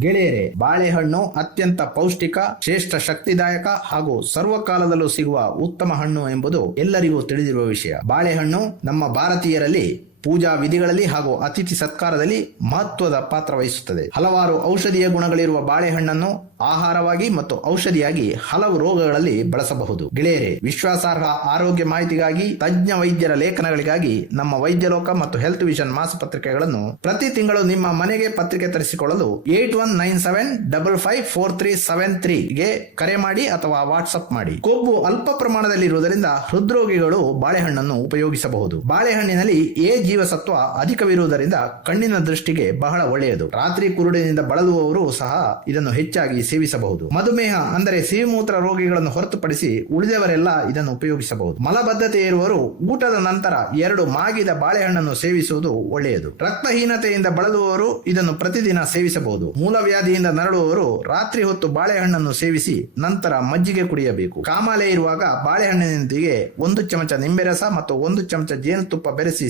ಗೆಳೆಯರೆ, ಬಾಳೆಹಣ್ಣು ಅತ್ಯಂತ ಪೌಷ್ಟಿಕ, ಶ್ರೇಷ್ಠ, ಶಕ್ತಿದಾಯಕ ಹಾಗೂ ಸರ್ವಕಾಲದಲ್ಲೂ ಸಿಗುವ ಉತ್ತಮ ಹಣ್ಣು ಎಂಬುದು ಎಲ್ಲರಿಗೂ ತಿಳಿದಿರುವ ವಿಷಯ. ಬಾಳೆಹಣ್ಣು ನಮ್ಮ ಭಾರತೀಯರಲ್ಲಿ ಪೂಜಾ ವಿಧಿಗಳಲ್ಲಿ ಹಾಗೂ ಅತಿಥಿ ಸತ್ಕಾರದಲ್ಲಿ ಮಹತ್ವದ ಪಾತ್ರ ವಹಿಸುತ್ತದೆ. ಹಲವಾರು ಔಷಧೀಯ ಗುಣಗಳಿರುವ ಬಾಳೆಹಣ್ಣನ್ನು ಆಹಾರವಾಗಿ ಮತ್ತು ಔಷಧಿಯಾಗಿ ಹಲವು ರೋಗಗಳಲ್ಲಿ ಬಳಸಬಹುದು. ಗೆಳೆಯರೆ, ವಿಶ್ವಾಸಾರ್ಹ ಆರೋಗ್ಯ ಮಾಹಿತಿಗಾಗಿ, ತಜ್ಞ ವೈದ್ಯರ ಲೇಖನಗಳಿಗಾಗಿ ನಮ್ಮ ವೈದ್ಯಲೋಕ ಮತ್ತು ಹೆಲ್ತ್ ವಿಷನ್ ಮಾಸಪತ್ರಿಕೆಗಳನ್ನು ಪ್ರತಿ ತಿಂಗಳು ನಿಮ್ಮ ಮನೆಗೆ ಪತ್ರಿಕೆ ತರಿಸಿಕೊಳ್ಳಲು eight one nine seven double five four three seven three ಗೆ ಕರೆ ಮಾಡಿ ಅಥವಾ ವಾಟ್ಸ್ಆಪ್ ಮಾಡಿ. ಕೊಬ್ಬು ಅಲ್ಪ ಪ್ರಮಾಣದಲ್ಲಿ ಇರುವುದರಿಂದ ಹೃದ್ರೋಗಿಗಳು ಬಾಳೆಹಣ್ಣನ್ನು ಉಪಯೋಗಿಸಬಹುದು. ಬಾಳೆಹಣ್ಣಿನಲ್ಲಿ ಎ ಜೀವಸತ್ವ ಅಧಿಕವಿರುವುದರಿಂದ ಕಣ್ಣಿನ ದೃಷ್ಟಿಗೆ ಬಹಳ ಒಳ್ಳೆಯದು. ರಾತ್ರಿ ಕುರುಡಿನಿಂದ ಬಳಲುವವರು ಸಹ ಇದನ್ನು ಹೆಚ್ಚಾಗಿ ಸೇವಿಸಬಹುದು. ಮಧುಮೇಹ ಅಂದರೆ ಸಿಹಿಮೂತ್ರ ರೋಗಿಗಳನ್ನು ಹೊರತುಪಡಿಸಿ ಉಳಿದವರೆಲ್ಲ ಇದನ್ನು ಉಪಯೋಗಿಸಬಹುದು. ಮಲಬದ್ಧತೆ ಇರುವವರು ಊಟದ ನಂತರ ಎರಡು ಮಾಗಿದ ಬಾಳೆಹಣ್ಣನ್ನು ಸೇವಿಸುವುದು ಒಳ್ಳೆಯದು. ರಕ್ತಹೀನತೆಯಿಂದ ಬಳಲುವವರು ಇದನ್ನು ಪ್ರತಿದಿನ ಸೇವಿಸಬಹುದು. ಮೂಲವ್ಯಾಧಿಯಿಂದ ನರಳುವವರು ರಾತ್ರಿ ಹೊತ್ತು ಬಾಳೆಹಣ್ಣನ್ನು ಸೇವಿಸಿ ನಂತರ ಮಜ್ಜಿಗೆ ಕುಡಿಯಬೇಕು. ಕಾಮಾಲೆ ಇರುವಾಗ ಬಾಳೆಹಣ್ಣಿನೊಂದಿಗೆ ಒಂದು ಚಮಚ ನಿಂಬೆ ರಸ ಮತ್ತು ಒಂದು ಚಮಚ ಜೇನುತುಪ್ಪ ಬೆರೆಸಿ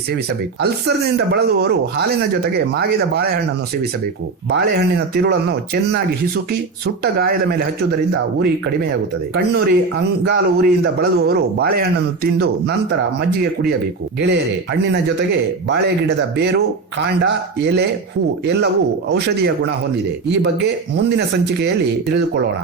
ಸೇವಿಸಬೇಕು. ಅಲ್ಸರ್ನಿಂದ ಬಳಲುವವರು ಹಾಲಿನ ಜೊತೆಗೆ ಮಾಗಿದ ಬಾಳೆಹಣ್ಣನ್ನು ಸೇವಿಸಬೇಕು. ಬಾಳೆಹಣ್ಣಿನ ತಿರುಳನ್ನು ಚೆನ್ನಾಗಿ ಹಿಸುಕಿ ಸುಟ್ಟ ಗಾಯದ ಮೇಲೆ ಹಚ್ಚುವುದರಿಂದ ಉರಿ ಕಡಿಮೆಯಾಗುತ್ತದೆ. ಕಣ್ಣುರಿ, ಅಂಗಾಲು ಉರಿಯಿಂದ ಬಳಲುವವರು ಬಾಳೆಹಣ್ಣನ್ನು ತಿಂದು ನಂತರ ಮಜ್ಜಿಗೆ ಕುಡಿಯಬೇಕು. ಗೆಳೆಯರೆ, ಹಣ್ಣಿನ ಜೊತೆಗೆ ಬಾಳೆ ಗಿಡದ ಬೇರು, ಕಾಂಡ, ಎಲೆ, ಹೂ ಎಲ್ಲವೂ ಔಷಧೀಯ ಗುಣ ಹೊಂದಿದೆ. ಈ ಬಗ್ಗೆ ಮುಂದಿನ ಸಂಚಿಕೆಯಲ್ಲಿ ತಿಳಿದುಕೊಳ್ಳೋಣ.